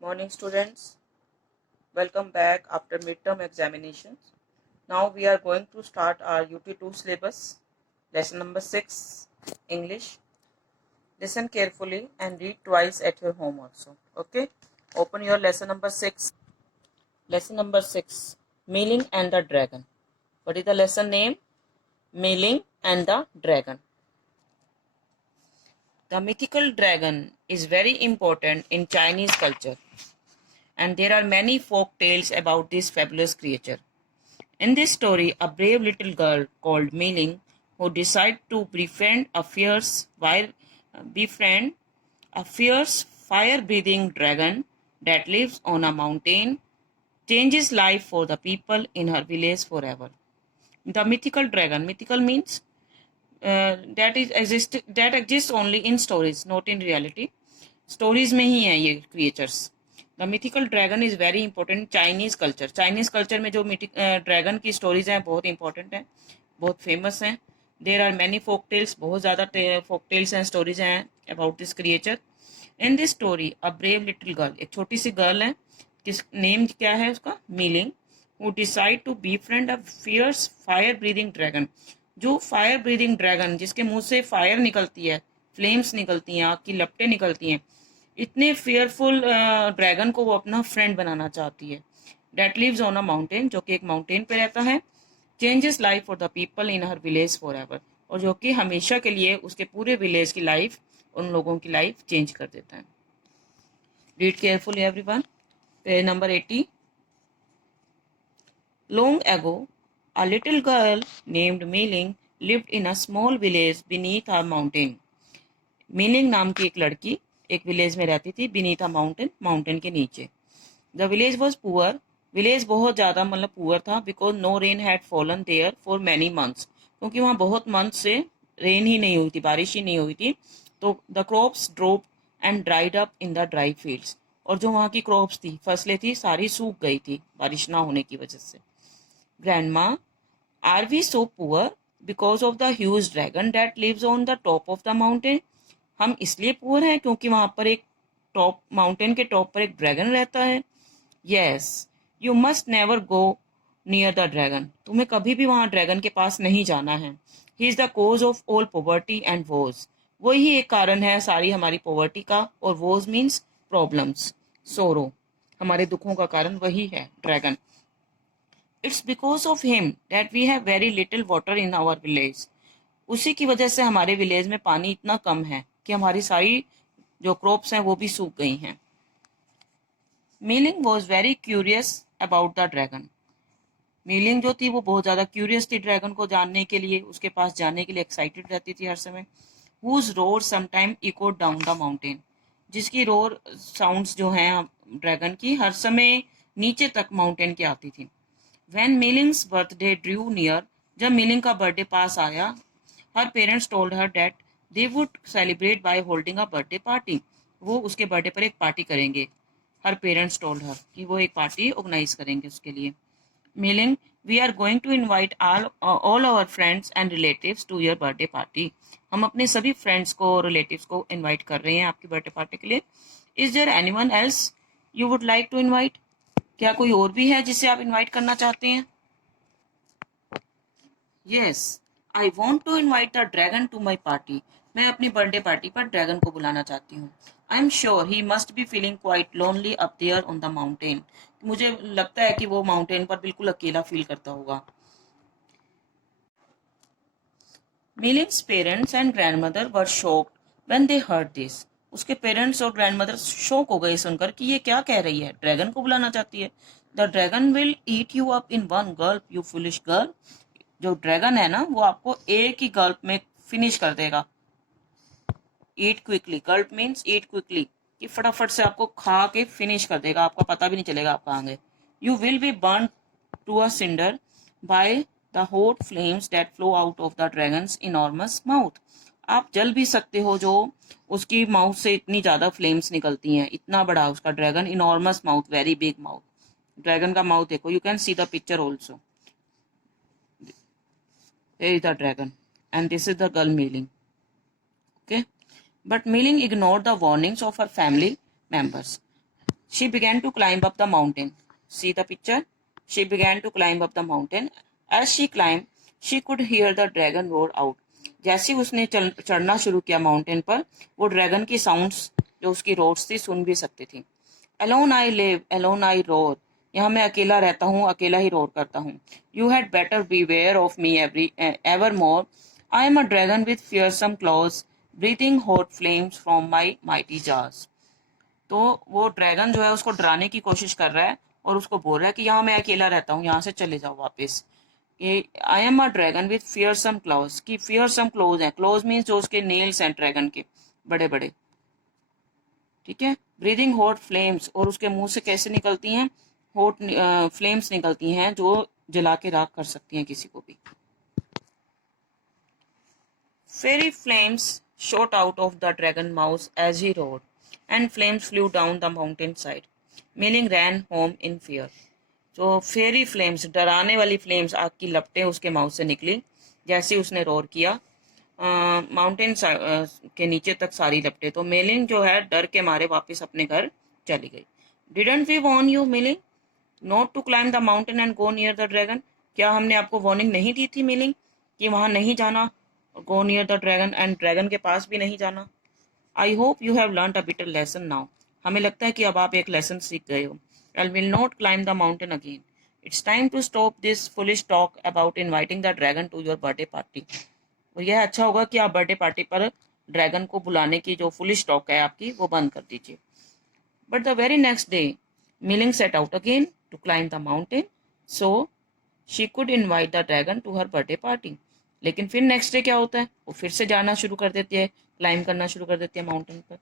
Good morning, students. Welcome back after midterm examinations. Now we are going to start our UT2 syllabus, lesson number 6, English. Listen carefully and read twice at your home also. Okay? Open your lesson number 6. Lesson number 6, Mealing and the Dragon. What is the lesson name? Mealing and the Dragon. The mythical dragon is very important in Chinese culture, and there are many folk tales about this fabulous creature. In this story, a brave little girl called Mei-ling, who decides to befriend a fierce fire-breathing dragon that lives on a mountain, changes life for the people in her village forever. The mythical dragon. Mythical means that exists only in stories, not in reality. Stories में ही हैं ये creatures. The mythical dragon is very important Chinese culture. Chinese culture में जो dragon की stories हैं बहुत important हैं, बहुत फेमस हैं. There are many folk tales, बहुत ज़्यादा फोक टेल्स हैं, स्टोरीज हैं about this creature. In this story a brave little girl, एक छोटी सी गर्ल है, किस नेम क्या है उसका? Mei Ling. Who decide to befriend a fierce fire breathing dragon. जो फायर ब्रीदिंग ड्रैगन, जिसके मुंह से फायर निकलती है, फ्लेम्स निकलती हैं, आग की लपटें निकलती हैं, इतने फेयरफुल ड्रैगन को वो अपना फ्रेंड बनाना चाहती है. That lives on a mountain, जो कि एक माउंटेन पे रहता है. Changes life for the people in her village forever, और जो कि हमेशा के लिए उसके पूरे विलेज की लाइफ, उन लोगों की लाइफ चेंज कर देता है. Read carefully everyone. Page number 80. Long ago, a little girl named Mei-ling lived in a small village beneath a mountain. Mei-ling नाम की एक लड़की एक विलेज में रहती थी, beneath a mountain, माउंटेन के नीचे. The village was poor. Village बहुत ज़्यादा मतलब पुअर था, because no rain had fallen there for many months, क्योंकि वहाँ बहुत मंथ से रेन ही नहीं हुई थी, बारिश ही नहीं हुई थी. तो the crops drop and dried up in the dry fields, और जो वहाँ की क्रॉप्स थी, फसलें थी, सारी सूख गई थी बारिश ना होने की वजह से. Grandma, are we so poor because of the huge dragon that lives on the top of the mountain. हम इसलिए पुअर हैं क्योंकि वहाँ पर एक टॉप माउंटेन के टॉप पर एक ड्रैगन रहता है. Yes, you must never go near the dragon. तुम्हें कभी भी वहाँ ड्रैगन के पास नहीं जाना है. He is the cause of all poverty and woe. वही एक कारण है सारी हमारी पॉवर्टी का, और वोज मीन्स प्रॉब्लम्स, सोरो, हमारे दुखों का कारण वही है dragon. It's because of him that we have very little water in our village. उसी की वजह से हमारे विलेज में पानी इतना कम है कि हमारी सारी जो क्रॉप्स हैं वो भी सूख गई हैं. Milling was very curious about the dragon. Milling जो थी वो बहुत ज़्यादा क्यूरियस थी ड्रैगन को जानने के लिए, उसके पास जाने के लिए एक्साइटेड रहती थी हर समय. Whose roar sometime echo down the mountain. जिसकी रोर साउंड्स जो हैं ड्रैगन की, हर समय नीचे तक माउंटेन की आती थी. When Meiling's birthday drew near, जब मीलिंग का बर्थडे पास आया, her parents told her that they would celebrate by holding a birthday party. वो उसके बर्थडे पर एक पार्टी करेंगे. हर पेरेंट्स टोल्ड हर कि वो एक पार्टी ऑर्गेनाइज करेंगे उसके लिए. Mei Ling, we are going to invite all our friends and relatives to your birthday party. हम अपने सभी फ्रेंड्स को और रिलेटिव्स को इनवाइट कर रहे हैं आपकी बर्थडे पार्टी के लिए. Is there anyone else you would like to invite. क्या कोई और भी है जिसे आप इनवाइट करना चाहते हैं? Yes, I want to invite the dragon to my party. मैं अपनी बर्थडे पार्टी पर ड्रैगन को बुलाना चाहती हूँ. I am sure he must be feeling quite lonely up there on the mountain. मुझे लगता है कि वो माउंटेन पर बिल्कुल अकेला फील करता होगा. Meiling's parents and grandmother were shocked when they heard this. उसके पेरेंट्स और ग्रैंडमदर शॉक हो गए सुनकर कि ये क्या कह रही है, ड्रैगन को बुलाना चाहती है. The dragon will eat you up in one Gulp, you foolish girl. जो ड्रैगन है ना, वो आपको एक ही गल्प में फिनिश कर देगा. ईट क्विकली, गल्प मीन्स ईट क्विकली, कि फटाफट से आपको खा के फिनिश कर देगा, आपका पता भी नहीं चलेगा आप कहाँ गए. You will be burn to a cinder by the hot flames that flow out of the dragon's enormous mouth. आप जल भी सकते हो, जो उसकी माउथ से इतनी ज़्यादा फ्लेम्स निकलती हैं, इतना बड़ा उसका dragon, enormous mouth, very big mouth. Dragon का माउथ देखो, you can see the picture also. Here is the dragon, and this is the girl Mei-ling. Okay, but Mei-ling ignored the warnings of her family members. She began to climb up the mountain. See the picture? She began to climb up the mountain. As she climbed, she could hear the dragon roar out. जैसे उसने चढ़ना शुरू किया mountain पर, वो dragon की sounds जो उसकी रोड्स थी सुन भी सकती थी. Alone I live, alone I roar. यहाँ मैं अकेला रहता हूँ, अकेला ही रोर करता हूँ. You had better beware of me evermore. I am a dragon with fearsome claws, breathing hot flames from my mighty jaws. तो वो ड्रैगन जो है उसको डराने की कोशिश कर रहा है और उसको बोल रहा है कि यहाँ मैं अकेला रहता हूँ, यहाँ से चले जाओ वापस. ये I am a dragon with fearsome clause, की फियरसम क्लोज है. क्लोज मीन्स जो उसके नेल्स हैं ड्रैगन के बड़े बड़े. ठीक है. ब्रीदिंग हॉट फ्लेम्स, और उसके मुंह से कैसे निकलती हैं? हॉट फ्लेम्स निकलती हैं जो जला के राख कर सकती हैं किसी को भी. फेरी flames shot out of the dragon mouth as he roared, and flames flew down the mountain side. Milling ran home in fear. तो फेरी फ्लेम्स, डराने वाली फ्लेम्स, आग की लपटें उसके माउथ से निकली जैसे उसने रोर किया. माउंटेन के नीचे तक सारी लपटें. तो मेलिंग जो है डर के मारे वापस अपने घर चली गई. Didn't we warn you Mei Ling not to climb the mountain and go near the dragon? क्या हमने आपको वार्निंग नहीं दी थी मिलिंग कि वहां नहीं जाना, गो near the dragon, and dragon के पास भी नहीं जाना? I hope you have learn a bitter lesson now. हमें लगता है कि अब आप एक लेसन सीख गए हो. I will not climb the mountain again. It's time to stop this foolish talk about inviting the dragon to your birthday party. और यह अच्छा होगा कि आप बर्थडे पार्टी पर ड्रैगन को बुलाने की जो फुलिश टॉक है आपकी वो बंद कर दीजिए. But the very next day Mei Ling set out again to climb the mountain so she could invite the dragon to her birthday party. लेकिन फिर नेक्स्ट डे क्या होता है? वो फिर से जाना शुरू कर देती है, क्लाइम करना शुरू कर देती है माउंटेन पर.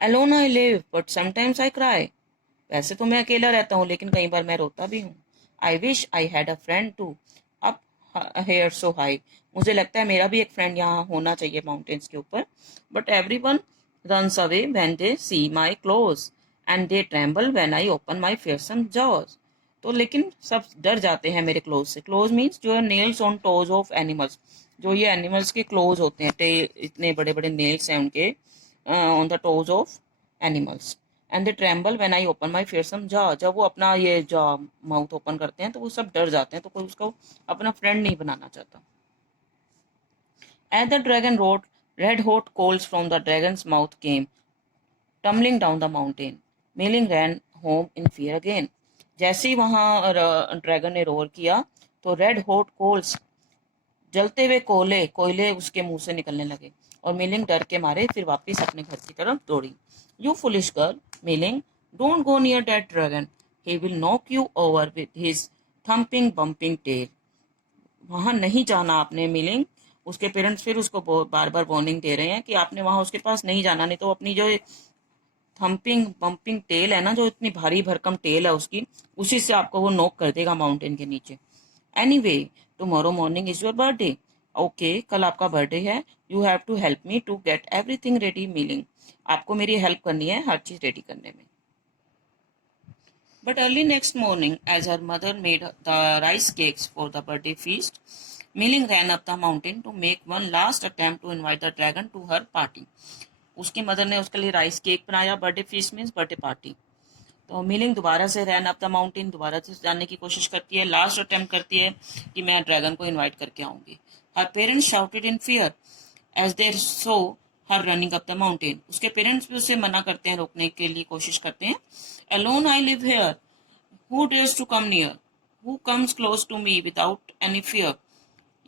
Alone I live but sometimes I cry. वैसे तो मैं अकेला रहता हूँ लेकिन कई बार मैं रोता भी हूँ. I wish I had a friend too up here so high. मुझे लगता है मेरा भी एक फ्रेंड यहाँ होना चाहिए माउंटेन्स के ऊपर. But every one runs away when they see my claws and they tremble when I open my fearsome jaws. तो लेकिन सब डर जाते हैं मेरे क्लोज से. क्लोज मीन्स जो है nails on toes of animals. जो ये एनिमल्स के क्लोज होते हैं, टेल, इतने बड़े बड़े नेल्स हैं उनके on the toes of animals. And they tremble when I open my fearsome jaw. जब वो अपना ये जॉ माउथ ओपन करते हैं तो वो सब डर जाते हैं. तो कोई उसको अपना फ्रेंड नहीं बनाना चाहता. As the dragon roared red hot coals from the dragon's mouth came tumbling down the mountain. Mei Ling ran home in fear again. जैसे ही वहां ड्रैगन ने रोर किया तो रेड हॉट कोल्स, जलते हुए कोयले उसके मुंह से निकलने लगे और मिलिंग डर के मारे फिर वापस अपने घर की तरफ दौड़ी. You foolish girl Mei Ling, don't go near that dragon, he will knock you over with his thumping bumping tail. वहां नहीं जाना आपने मिलिंग. उसके पेरेंट्स फिर उसको बार बार वार्निंग दे रहे हैं कि आपने वहां उसके पास नहीं जाना, नहीं तो अपनी जो थम्पिंग बम्पिंग टेल है ना, जो इतनी भारी भरकम टेल है उसकी, उसी से आपको वो नॉक कर देगा माउंटेन के नीचे. Anyway tomorrow morning is your birthday. Okay, कल आपका बर्थडे है. You have to help me to get everything ready Mei Ling. आपको मेरी हेल्प करनी है हर चीज रेडी करने में. But early next morning, as her mother made the rice cakes for the birthday feast, Milling ran up the mountain to make one last attempt to invite the dragon to her party. उसकी mother ने उसके लिए rice cake बनाया. Birthday feast means birthday party. तो milling दोबारा से रैन up the mountain, दोबारा से जाने की कोशिश करती है. लास्ट अटेम्प्ट करती है कि मैं ड्रैगन को इनवाइट करके आऊंगी. Her parents shouted in fear as they saw her running up the mountain. उसके पेरेंट्स भी उसे मना करते हैं, रोकने के लिए कोशिश करते हैं. Alone I live here, who dares to come near, who comes close to me without any fear.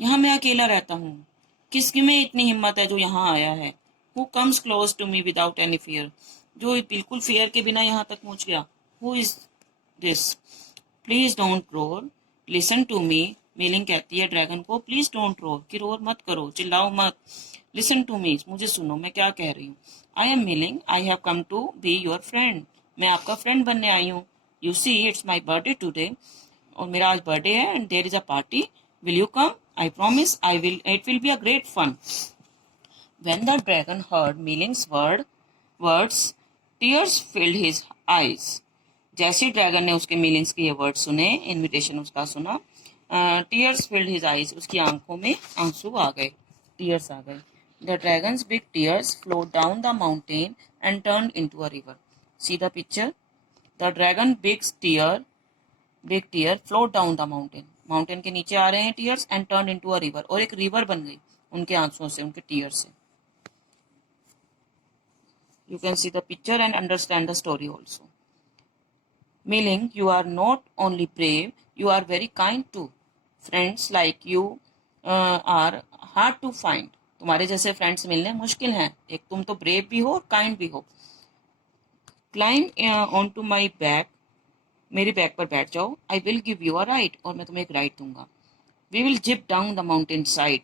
यहाँ मैं अकेला रहता हूँ, किसकी में इतनी हिम्मत है जो यहाँ आया है. Who comes close to me without any fear, जो बिल्कुल फियर के बिना यहाँ तक पहुँच गया. Who is this, please don't roar, listen to me. Miling कहती है ड्रैगन को, प्लीज डोंट रोर, कि रोर मत करो, चिल्लाओ मत. लिसन टू मी, मुझे सुनो, मैं क्या कह रही हूँ. I am Miling, I have come to be your friend. मैं आपका फ्रेंड बनने आई हूँ. You see it's my birthday today, और मेरा आज बर्थडे है, and there is a party. Will you come? I promise I will. It will be a great fun. When the dragon heard Milling's words, tears filled his eyes. जैसे dragon ने उसके मीलिंग्स के ये word सुने, invitation उसका सुना, tears field his eyes, उसकी आंखों में आंसू आ गए, टीयर्स आ गए. The dragon's big tears flowed down the mountain and turn into a river. See the picture. The dragon big tear float down the mountain. Mountain के नीचे आ रहे हैं tears and turn into a river. और एक river बन गई उनके आंसुओं से, उनके टीयर से. You can see the picture and understand the story also. Meaning, you are not only brave, you are very kind too. Friends like you are hard to find. तुम्हारे जैसे फ्रेंड्स मिलने मुश्किल हैं. एक तुम तो ब्रेव भी हो और काइंड भी हो. Climb on to my back. मेरी बैक पर बैठ जाओ. I will give you a ride. और मैं तुम्हें एक राइड दूंगा. We will zip down the mountain side.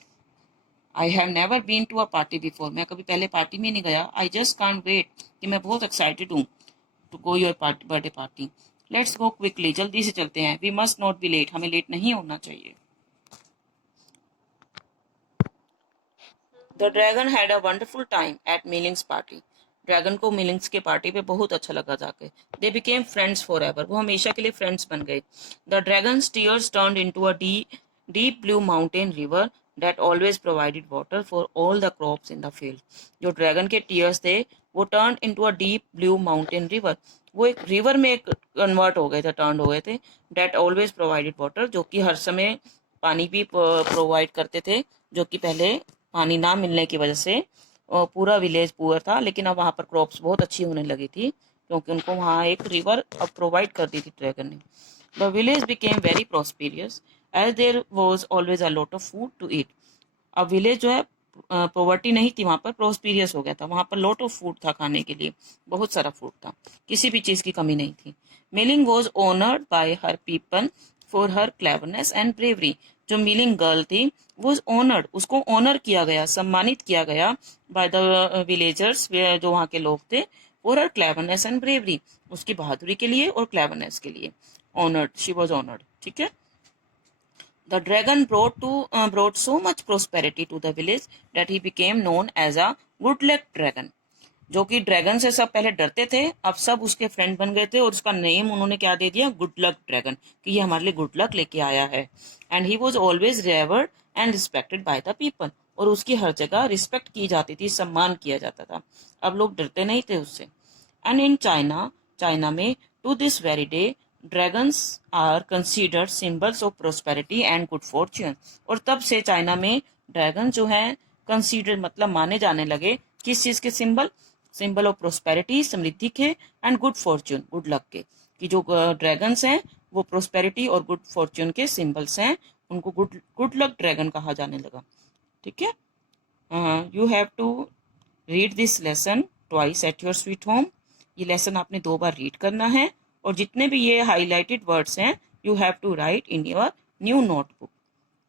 I have never been to a party before. मैं कभी पहले पार्टी में नहीं गया. I just can't wait. कि मैं बहुत एक्साइटेड हूँ to go your birthday party. Let's go quickly. जल्दी से चलते हैं. We must not be late. हमें लेट नहीं होना चाहिए. The dragon had a wonderful time at Meiling's party. Dragon को मीलिंग्स के पार्टी पे बहुत अच्छा लगा जाके. They became friends forever. वो हमेशा के लिए फ्रेंड्स बन गए. The dragon's tears turned into a deep blue mountain river that always provided water for all the crops in the field. जो ड्रैगन के टीयर्स थे वो turn into a deep blue mountain river. वो एक river में convert हो गए थे, टर्न हो गए थे. That always provided water. जो कि हर समय पानी भी प्रोवाइड करते थे. जो कि पहले पानी ना मिलने की वजह से पूरा विलेज पुअर था. लेकिन अब वहाँ पर क्रॉप्स बहुत अच्छी होने लगी थी क्योंकि उनको वहाँ एक रिवर अब प्रोवाइड कर दी थी ड्रैगन ने. The village became very prosperous as there was always a lot of food to eat. अब विलेज जो है पॉवर्टी नहीं थी वहाँ पर, प्रोस्पीरियस हो गया था. वहाँ पर लॉट ऑफ फूड था खाने के लिए. बहुत सारा फूड था. किसी भी चीज़ की कमी नहीं थी. Milling was honoured bye her people for her cleverness and bravery. जो मिलिंग गर्ल थी वो ऑनर्ड, उसको ऑनर किया गया, सम्मानित किया गया बाय द विलेजर्स, जो वहाँ के लोग थे, for her cleverness and bravery. उसकी बहादुरी के लिए और क्लेवरनेस के लिए. Honoured, she was honoured. ठीक है. The dragon brought so much prosperity to the village that he became known as a good luck dragon. जो कि ड्रैगन से सब पहले डरते थे, अब सब उसके फ्रेंड बन गए थे और उसका नेम उन्होंने क्या दे दिया, गुड लक ड्रैगन, कि ये हमारे लिए गुड लक लेके आया है. And he was always reward and respected by the people. और उसकी हर जगह रिस्पेक्ट की जाती थी, सम्मान किया जाता था. अब लोग डरते नहीं थे उससे. एंड इन चाइना में to this very day dragons are considered symbols of prosperity and good fortune. और तब से चाइना में ड्रैगन जो है कंसीडर मतलब माने जाने लगे. किस चीज़ के सिंबल? सिंबल ऑफ प्रोस्पेरिटी, समृद्धि के, and good Fortune, good luck के. कि जो ड्रैगन्स हैं वो प्रोस्पेरिटी और गुड फॉर्च्यून के सिंबल्स हैं. उनको गुड लक ड्रैगन कहा जाने लगा. ठीक है. You have to read this lesson twice at your sweet home. ये लेसन आपने 2 बार रीड करना है. और जितने भी ये हाईलाइटेड वर्ड्स हैं you have to write in your new notebook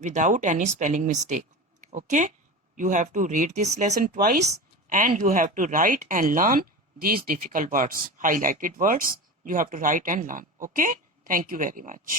without any spelling mistake. Okay. You have to read this lesson twice and you have to write and learn these difficult words, highlighted words. You have to write and learn. Okay. Thank you very much.